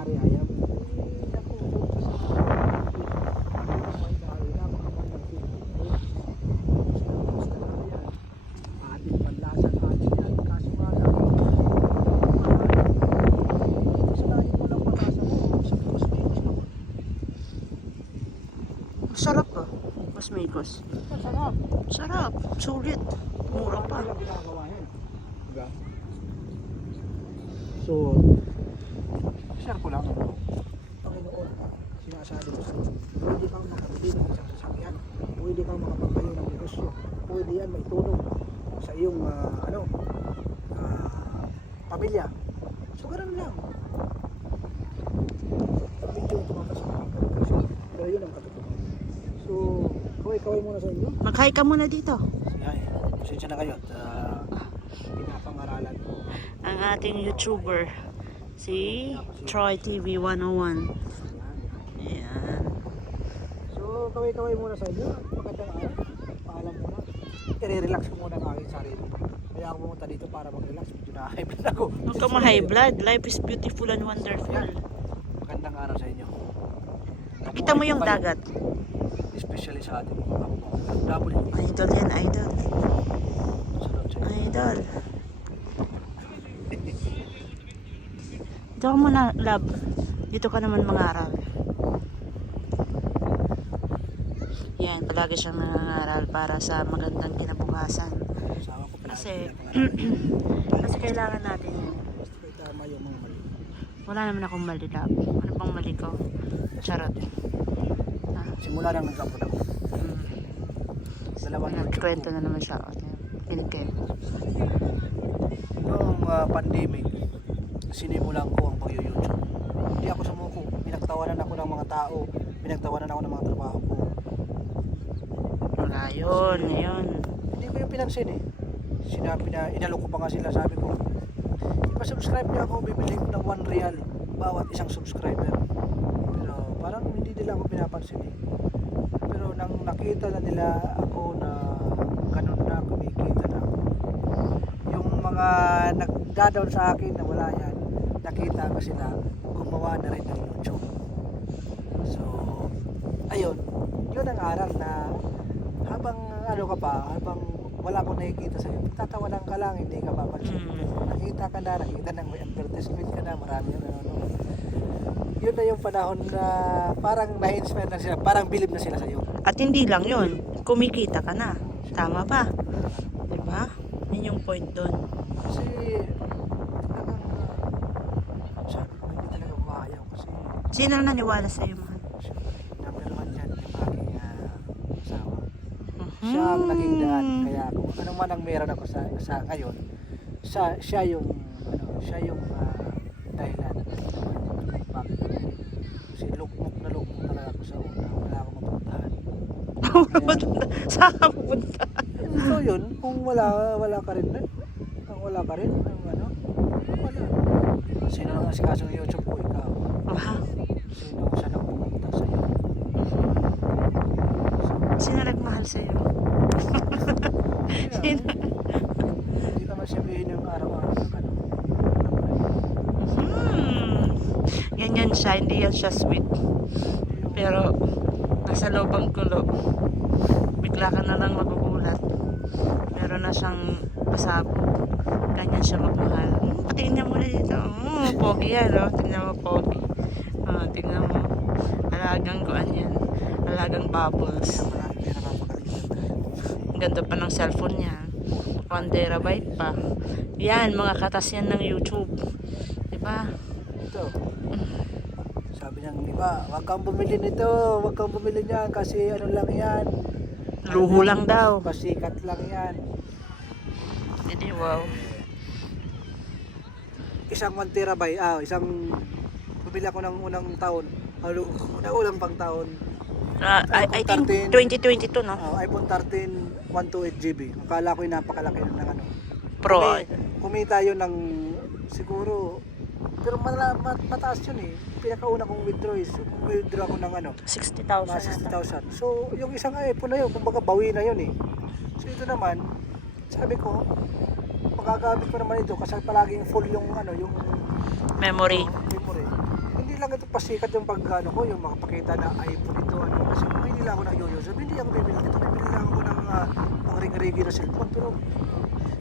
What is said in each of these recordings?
pare ayaw. Eh, ako, sa may bahay na, makapal ng Pilipino. Basta lang yan. Ating panlasan, ating yan. Kaso nga lang, sa lagi mo lang pag-asa mo, sa kusmikos ka mo. Sarap ba? Sarap. Sulit. Mura pa. So, share ko lang. Panginoon, sinasabi ko sa iyo, pwede kang makabili ng isang sasakyan, pwede kang makapagtayo ng negosyo, pwede yan may tulong sa iyong ah, ano, ah, pamilya. So, ganun lang. Medyo tumakas sa mga kalikasan, pero yun ang katotohanan. So, kaway-kaway muna sa inyo. Mag-hi ka muna dito. Ay, pasensya na kayo at uh, pinapangaralan ko. Ang ating YouTuber. Si Troy TV 101. Ayan. So, kaway-kaway muna sa inyo. Magandang araw. Paalam muna. I-relax ko muna ang aking sarili. Kaya ako pumunta dito para mag-relax. Medyo na-high blood ako. Huwag ka ma-high blood. Life is beautiful and wonderful. Magandang araw sa inyo. Kita mo yung dagat. Especially sa ating mga W. Idol yan, idol. Idol. Dito ka muna, love. Dito ka naman mangaral. Yan, palagi siyang nangangaral para sa magandang kinabukasan. Kasi, kasi kailangan natin yun. Wala naman akong mali, love. Ano pang mali ko? Charot. Ah, Simula nang nagkapon ako. mm. Dalawang Nagkwento na naman siya. Kayo. Noong ah, pandemic, sinimulan ko ang pag-YouTube. Hindi ako sumuko. Pinagtawanan ako ng mga tao. Pinagtawanan ako ng mga trabaho ko. Wala yun, yun. Hindi ko yung pinansin eh. Sinabi na, inalok ko pa nga sila. Sabi ko, ipa-subscribe niyo ako. Bibili ko ng 1 real bawat isang subscriber. Pero parang hindi nila ako pinapansin eh. Pero nang nakita na nila ako na ganun na, kumikita na ako. Yung mga nagda-down sa akin na nakita ko sila gumawa na rin ng YouTube. So, ayun, yun ang aral na habang ano ka pa, habang wala akong nakikita sa'yo, tatawanan ka lang, hindi ka papansin. Mm. Nakita ka na, nakita na may advertisement ka na, marami yung nanonood. Yun na yung panahon na parang na-inspire na sila, parang bilib na sila sa'yo. At hindi lang yun, kumikita ka na. Tama ba? Diba? Yun yung point doon. Kasi talagang uh, sabi ko hindi talaga kaya kasi Sino naniwala sa'yo, man? number one yan yung aking uh, asawa. Siya ang naging daan kaya kung ano man ang meron ako sa, sa ngayon, siya, siya yung ano, siya yung uh, dahilan. Bakit? Kasi lukmok na lukmok talaga ako sa una, wala akong mapuntahan. Saan ka pupunta? So yun, kung wala wala ka rin eh. Kung wala ka rin, ang ano, wala. Sino nang asikaso ng YouTube ko? Ikaw. Aha. Sino siya nang pumunta sa'yo? Sino nagmahal sa'yo? Sino? Hindi ka masabihin ng araw-araw ano. Hmm. Ganyan siya, hindi yan siya sweet. Pero, nasa loob ang kulo. Bigla ka na lang magugulat. Meron na siyang pasabog. Ganyan siya magmahal. Hmm, patingin niya muna dito. Hmm, pogi yan, no? Tingnan mo, pogi. Ah, tingnan mo. Alagang kuan yan. Alagang bubbles. Marami na napakalimutan tayo. Ang ganda pa ng cellphone niya. 1 terabyte pa. Yan, mga katas yan ng YouTube. Diba? Ito. Sabi niya, iba, wag kang bumili nito, wag kang bumili niyan kasi ano lang yan. Luho lang daw. Pasikat lang yan. Hindi, wow. Isang 1 terabyte, ah, isang bumili ako ng unang taon. Halo, na ulang pang taon. Ah, I, I think 13. 2022, no? Ah, iPhone 13 128 GB. Akala ko yung napakalaki ng ano. Pro. Kumi- kumita yun ng siguro pero mala, mat, mataas yun eh. Pinakauna kong withdraw is withdraw ako ng ano, 60,000. mga ata. 60,000. So, yung isang iPhone na yun, kumbaga bawi na yun eh. So, ito naman, sabi ko, magagamit ko naman ito kasi palaging full yung ano, yung Memory. memory. Hindi lang ito pasikat yung pag ano ko, yung makapakita na iPhone ito ano kasi kung hindi lang ako nag-yoyo, hindi ako bibili nito. Bibili lang ako ng uh, pang ring-ringi na cellphone pero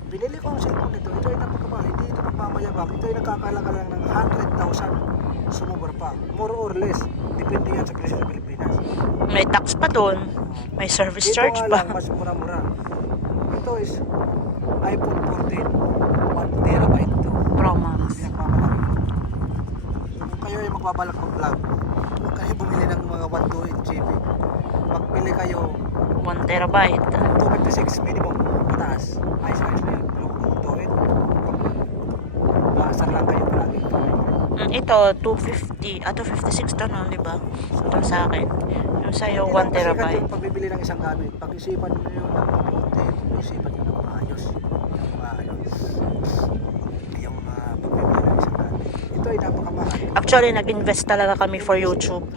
binili ko ang cellphone nito. Ito ay napakabahal. Hindi ito pagmamayabang. Ito ay nagkakalaga lang ng 100,000 sumubra pa. More or less. Depende yan sa presyo sa Pilipinas. May tax pa doon. May service Dito charge pa. lang, mas mura-mura. Ito is iPhone 14. 1 terabyte ito. Pro Max. Pinagmamalaki. So, kung kayo ay magbabalak mag-vlog, huwag kayo bumili ng mga 128 GB. Magbili kayo 1 terabyte. 256 minimum pataas. Ayos ayos na yun. Kung 228, baasar lang kayo palagi. Mm, ito, 250. Ah, 256 to no, di ba? Ito sa akin. Yung sa'yo, Hindi 1 lang kasi terabyte. yung pagbibili ng isang gamit. Pag-isipan nyo yun ng mabuti, pag-isipan nyo ng maayos. Yung maayos. Yung uh, pagbibili ng isang gamit. Ito ay napakamahal. Actually, nag-invest talaga kami for YouTube.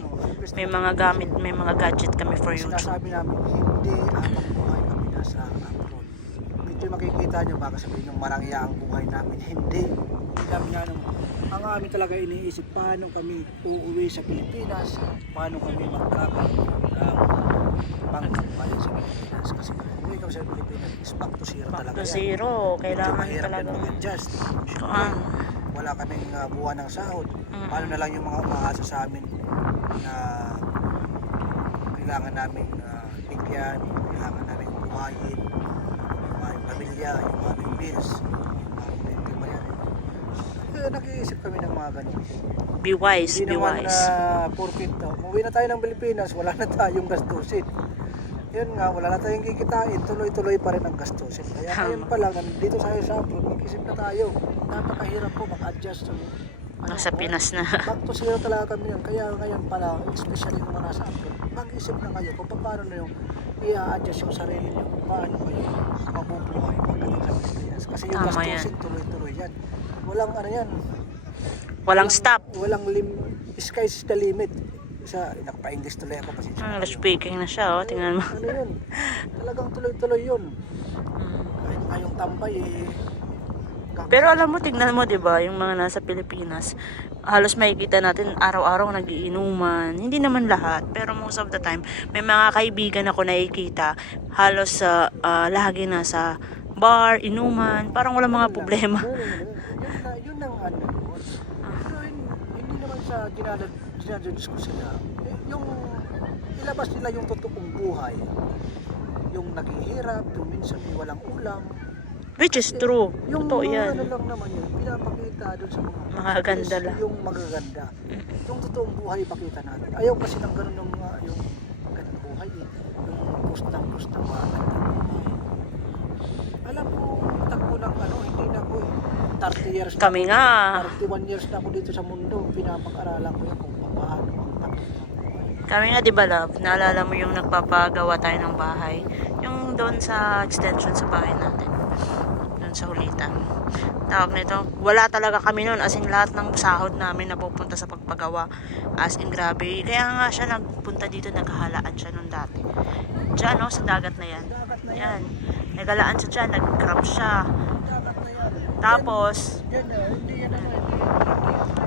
May mga gamit, may mga gadget kami for YouTube. Sinasabi namin, hindi habang buhay kami nasa abroad. Yung makikita nyo, baka sabihin yung marangya ang buhay namin. Hindi. Hindi namin na ano, ang amin talaga iniisip, paano kami uuwi sa Pilipinas, paano kami magkakaroon ng pangkampay sa Pilipinas. Kasi kung uwi kami sa Pilipinas, is back to zero Back talaga to yan. zero. Medyo Kailangan mahirap talaga. din mag-adjust. Ah. Wala kaming uh, buwan ng sahod. Mm. Paano na lang yung mga umaasa sa amin na kailangan namin uh, bigyan, kailangan namin buhayin, yung aming pamilya, yung aming bills, yung bayan. Kaya nag-iisip kami ng mga ganun. Be wise, Hindi be naman wise. na porkit to. Umuwi na tayo ng Pilipinas, wala na tayong gastusin. Yun nga, wala na tayong kikitain, tuloy-tuloy pa rin ang gastusin. Kaya Tama. ngayon pa lang, dito tayo sa abroad, mag-isip na tayo. Napakahirap po mag-adjust. Sa, ano, Nasa Pinas na. Back to zero talaga kami yun. Kaya ngayon pala, especially kung mga nasa abroad, mag-isip na kayo kung paano na yung i-adjust yung sarili nyo, kung paano kayo mabubuhay pagdating sa Pilipinas. Kasi yung Tama gastusin, tuloy-tuloy yan. Walang ano yan, Walang stop. walang lim sky's the limit sa nakapa-English tuloy ako kasi English speaking na siya, oh. Tingnan mo. ano yun talagang tuloy-tuloy yun Mm. kahit kayong tambay eh Pero alam mo, tignan mo, di ba, yung mga nasa Pilipinas, halos makikita natin araw-araw nagiinuman. Hindi naman lahat, pero most of the time, may mga kaibigan ako nakikita, halos sa lagi nasa bar, inuman, parang wala mga problema. Yun, yun, yun, yun, na, yun ang ano pero hin- hindi naman sa ginadad ginadadis ko sila eh, yung ilabas nila yung totoong buhay yung naghihirap yung minsan may walang ulam Which is true. Yung Totoo yan. ano lang naman yun, pinapakita doon sa mga Magaganda is lang. Yung magaganda. Yung totoong buhay pakita natin. Ayaw kasi ng ganun ng mga yung ganun buhay eh. Yung post ng post ng mga buhay. Alam ko, takbo ng ano, hindi na eh. 30 years na Kami ako- nga. 31 years na ako dito sa mundo. Pinapag-aralan ko yan kung paano ang takbo ng buhay. Kami nga, di ba, love, naalala mo yung nagpapagawa tayo ng bahay? Yung doon sa extension sa bahay natin. Doon sa Hulita. Tawag nito, wala talaga kami noon. As in, lahat ng sahod namin napupunta sa pagpagawa. As in, grabe. Kaya nga siya nagpunta dito, naghahalaan siya noon dati. Diyan, no, sa dagat na yan. Dagat na yan. Yan. Nagalaan siya dyan, nag-crab siya. Dagat na yan. Tapos, Yan, yan, hindi yan ano, hindi, hindi, yan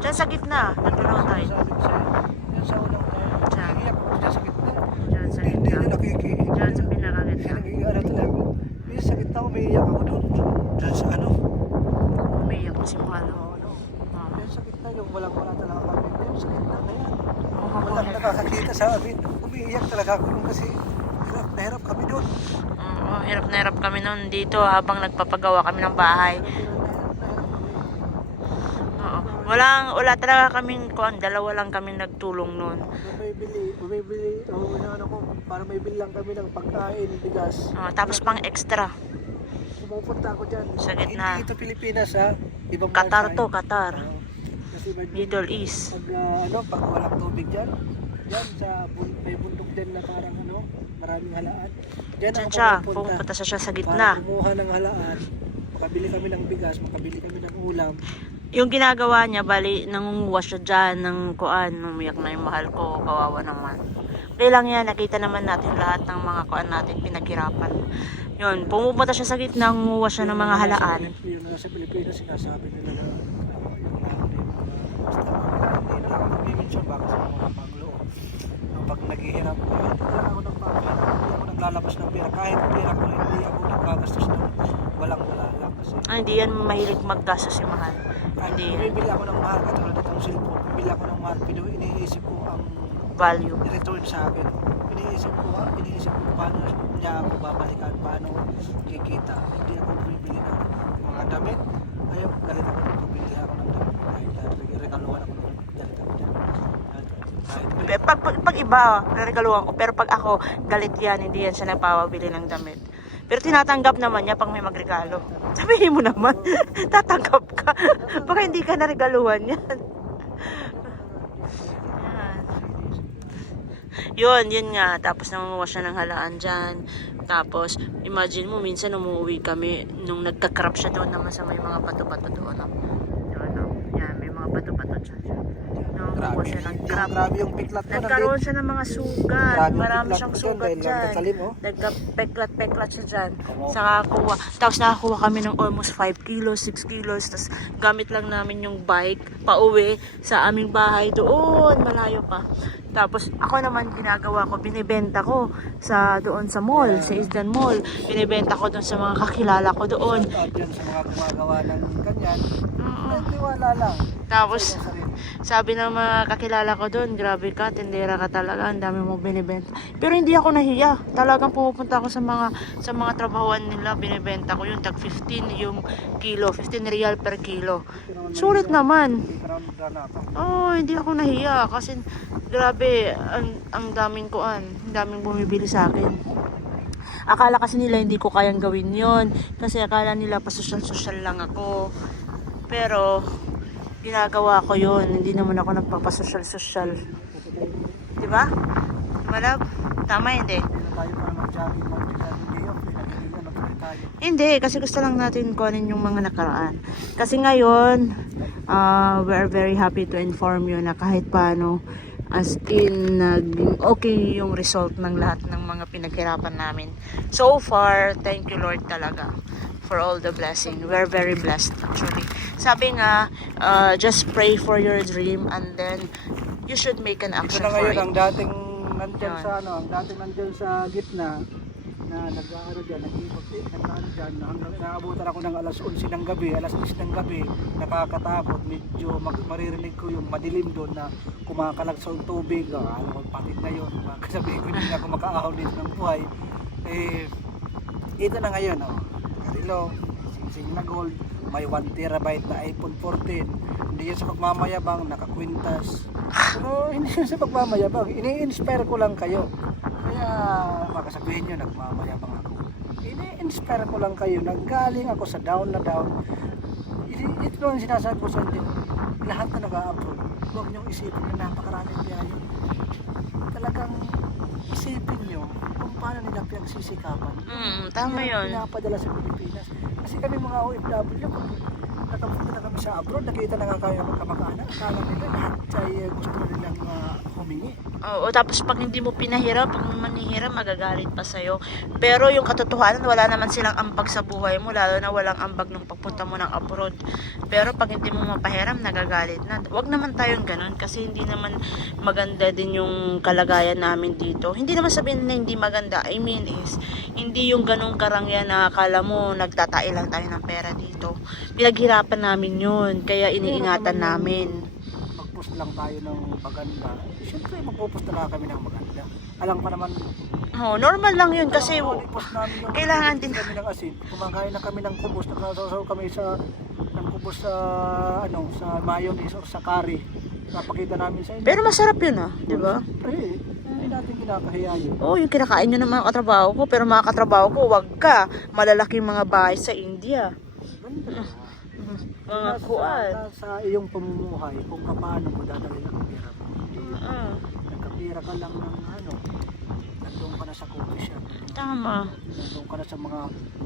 dyan sa gitna, nag-low tide. Sabi ko sa'yo, yan sa unang tayo. Diyan. Dyan sa gitna. Dyan sa Hindi, hindi gitna. na nakikinig. Dyan sa pinakagitna. Ano talaga. Yung sa gitna, umiiyak ako doon. Dyan sa ano. Umiyak mo si Mahalo. ano. Ah. Dyan sa gitna, yung walang wala talaga kami. Dyan sa gitna na yan. Oh, Walang nakakakita sa amin. Umiiyak talaga ako doon kasi hirap na hirap kami doon. Oo, hirap na hirap kami noon dito habang nagpapagawa kami ng bahay. Hirap na hirap na hirap kami. Oo. Walang, wala talaga kaming, kuan, dalawa lang kami nagtulong noon. Bumibili, bumibili, oh, ano, ano ko, para may bill lang kami ng pagkain, bigas. Oo, tapos pang extra. Pumupunta ako dyan. Sa gitna. Hindi ito Pilipinas ha. Ibang Qatar bansa to. Qatar. Oo. Kasi may, Middle East. pag ah, ano, pag walang tubig dyan, dyan sa bun- may bundok dyan na parang ano, maraming halaan. Dyan Diyan ako siya, pumupunta pumunta siya, siya sa Para gitna. kumuha ng halaan, makabili kami ng bigas, makabili kami ng ulam. Yung ginagawa niya, bali, nangunguha siya dyan ng kuan, umiyak na yung mahal ko, kawawa naman. Okay lang yan, nakita naman natin lahat ng mga kuan natin, pinaghirapan. Yun, pumupunta siya sa gitna, nangunguha siya ng mga halaan. Yung nasa Pilipinas, sinasabi nila na ano, basta hindi na lang nag-mention baka sa mga pangloob. Ang pag naghihirap ko, hindi lang ako nagpapahirap, hindi ako naglalabas ng pera. Kahit pera ko, hindi ako nagkagastos ng walang wala lang. Kasi Ah, hindi yan mahilig maggastos si Mahal. kahit Hindi yan. bumibili ako ng mahal, katulad itong cellphone, bumibili ako ng mahal, pero iniisip ko ang Value. return sa akin. Iniisip ko, ah, iniisip ko paano niya ako babalikan, paano kikita. Hindi ako bumibili ng mga damit. Ayaw, galit ako bumili ako ng damit. Kahit regaluhan ako ng galit ako dyan. Kahit Pag, pag, pag iba, regaluhan ko. Pero pag ako, galit yan, hindi yan siya nagpapabili ng damit. Pero tinatanggap naman niya pag may magregalo. Sabihin mo naman, tatanggap ka. Baka hindi ka naregaluhan yan. Yun, yun nga. Tapos nangunguha siya ng halaan dyan. Tapos, imagine mo, minsan umuwi kami nung nagka-crap siya doon naman sa may mga bato-bato doon. Yan, may mga bato-bato dyan. Nangunguha siya ng crap. Grabe yung piklat ko. Nagkaroon siya ng mga sugat. Grabe yung Marami piklat siyang ko sugat dahil lang dyan. tatalim, oh. Nagka-peklat-peklat siya dyan. Oo. Saka kuha. Tapos nakakuha kami ng almost 5 kilos, 6 kilos. Tapos gamit lang namin yung bike pauwi sa aming bahay doon. Malayo pa. Tapos ako naman ginagawa ko, binibenta ko sa doon sa mall, sa Isdan Mall. Binibenta ko doon sa mga kakilala ko doon. Sa mga gumagawa ng kanyan. Oo. Nagtiwala lang. Tapos. Sabi ng mga kakilala ko doon, grabe ka, tindera ka talaga, ang dami mo binibenta. Pero hindi ako nahiya. Talagang pumupunta ako sa mga sa mga trabahoan nila, binibenta ko yun, tag 15 yung kilo, 15 real per kilo. Sulit naman. Oh, hindi ako nahiya kasi grabe, ang, ang daming kuan, ang daming bumibili sa akin. Akala kasi nila hindi ko kayang gawin yon kasi akala nila pasosyal-sosyal lang ako. Pero ginagawa ko yon hindi naman ako nagpapasosyal-sosyal. 'Di ba? Malab, tama hindi. Hindi kasi gusto lang natin kunin yung mga nakaraan. Kasi ngayon, uh, we're very happy to inform you na kahit paano, as in, naging okay yung result ng lahat ng mga pinaghirapan namin. So far, thank you Lord talaga for all the blessing. We're very blessed actually. Sabi nga, uh, just pray for your dream and then you should make an Ito action na for ngayon it. ang dating nandyan Yan. sa ano, ang dating nandyan sa gitna na nag-ano dyan, nag-ano dyan, hanggang naabutan ako ng alas 11 ng gabi, alas 10 ng gabi, nakakatakot, medyo mag maririnig ko yung madilim doon na kumakalag sa tubig, ah, alam ko, patid na yun, baka sabihin ko hindi ako makaahon dito ng buhay. Eh, ito na ngayon, oh, Carilo, sing na gold, may 1 terabyte na iPhone 14, hindi yun sa pagmamayabang, nakakwintas, pero hindi yun sa pagmamayabang, ini-inspire ko lang kayo. Kaya baka sabihin nyo, nagmamayabang ako. Ini-inspire ko lang kayo, nanggaling ako sa down na down. Ito lang sinasabi ko sa inyo, lahat na nag-a-upload, huwag niyong isipin na napakaraming biyahe. Talagang isipin nyo kung paano nila pinagsisikapan. Mm, tama yun. Pinapadala sa Pilipinas. Kasi kami mga OFW, pag natapunta na kami sa abroad, nakita na nga kami ng kamag-anak, akala nila lahat ay eh, gusto nilang ah, humingi. Oo, tapos pag hindi mo pinahirap, pag manihiram, magagalit pa sa'yo. Pero yung katotohanan, wala naman silang ambag sa buhay mo, lalo na walang ambag nung pagpunta mo ng abroad. Pero pag hindi mo mapahiram, nagagalit na. Huwag naman tayong ganun kasi hindi naman maganda din yung kalagayan namin dito. Hindi naman sabihin na hindi maganda. I mean is, hindi yung ganung karangyan na akala mo nagtatai lang tayo ng pera dito. Pinaghirapan namin yun, kaya iniingatan namin. Mag-post lang tayo ng maganda. Siyempre, magpo-post na lang kami ng maganda. Alam pa naman, Oh, normal lang yun kasi alam ko, i-post namin yung kailangan din- kami ng asin. Kumakain na kami ng kubos, nagsasaw kami sa ng kubos sa ano, sa mayonnaise or sa curry. Napakita namin sa inyo. Pero masarap yun ah, di ba? Siyempre, hindi natin kinakahiya yun. Oo, yung kinakain nyo ng mga katrabaho ko. Pero mga katrabaho ko, wag ka. Malalaking mga bahay sa India. Ganda. Mga kuan. Nasa iyong pamumuhay kung paano mo dadalhin ang pera mo. Hindi Ah, nagkapira ka lang ng ano, nandun ka na sa coffee shop, tama. nandun ka na sa mga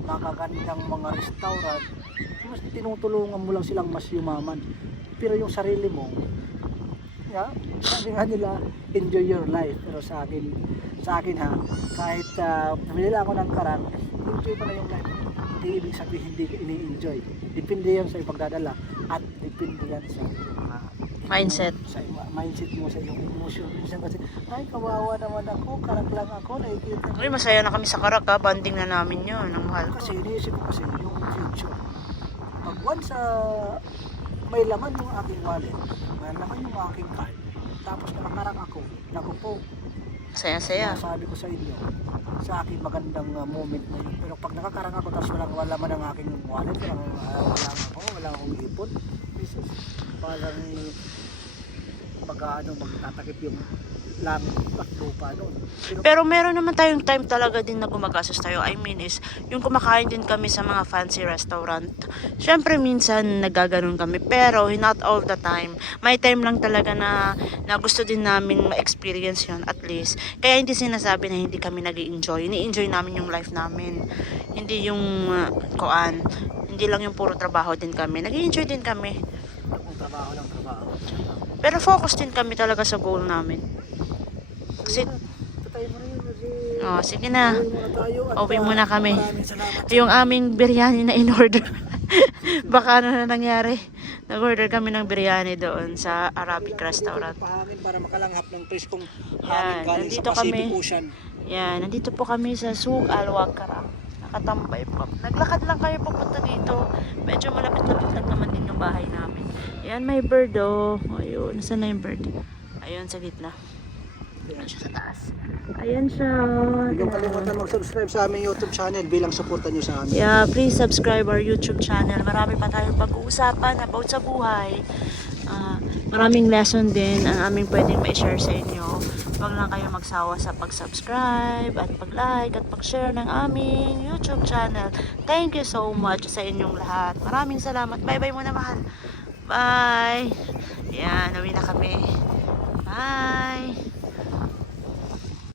nakagandang mga restaurant, mas tinutulungan mo lang silang mas yumaman. Pero yung sarili mo, ya, sabi nga nila, enjoy your life. Pero sa akin, sa akin ha, kahit uh, pumili lang ako ng karang, enjoy ko na yung life. Hindi ibig sabihin hindi ko ini-enjoy. Depende yan sa ipagdadala at depende yan sa mga Mindset. Sa mindset mo, sa iyong emotion. Minsan kasi, ay, kawawa naman ako, karak lang ako, nakikita Uy, masaya na kami sa Karak ha. Banding na namin yun. Ang mahal ko. Kasi iniisip ko kasi yung future. Pag once ah, may laman yung aking wallet, may laman yung aking card, tapos nakakarang ako, naku po, Saya-saya. sabi ko sa inyo, sa akin magandang ah, moment na yun. Pero pag nakakarang ako, tapos walang wala man ang aking wallet, walang, ah, wala ako, wala akong ipon, parang pag ano, magtatakip yung at lupa noon. Pero, meron naman tayong time talaga din na gumagastos tayo. I mean is, yung kumakain din kami sa mga fancy restaurant. Siyempre minsan nagaganon kami. Pero not all the time. May time lang talaga na, na gusto din namin ma-experience yun at least. Kaya hindi sinasabi na hindi kami nag enjoy Ni-enjoy namin yung life namin. Hindi yung uh, kuan. Hindi lang yung puro trabaho din kami. nag enjoy din kami. trabaho lang trabaho. Pero focus din kami talaga sa goal namin. Kasi oh, sige na. Uwi muna ah, kami. Yung aming biryani na in-order. Baka ano na nangyari. Nag-order kami ng biryani doon sa Arabic restaurant. Para makalanghap ng preskong hangin galing sa Pacific kami. Ocean. Yan, nandito po kami sa Sug Alwakara. Nakatambay po. Naglakad lang kayo papunta dito. Medyo malapit-lapit lang naman din yung bahay namin. Yan, may bird oh. Ayun, nasa na yung bird? Ayun, sa gitna. Ayan siya sa taas. Siya. Huwag kang kalimutan mag-subscribe sa aming YouTube channel bilang suporta nyo sa amin. Yeah, please subscribe our YouTube channel. Marami pa tayong pag-uusapan about sa buhay. Uh, maraming lesson din ang aming pwedeng ma-share sa inyo. Huwag lang kayo magsawa sa pag-subscribe at pag-like at pag-share ng aming YouTube channel. Thank you so much sa inyong lahat. Maraming salamat. Bye-bye muna mahal. Bye! Yan, nawi na kami. Bye!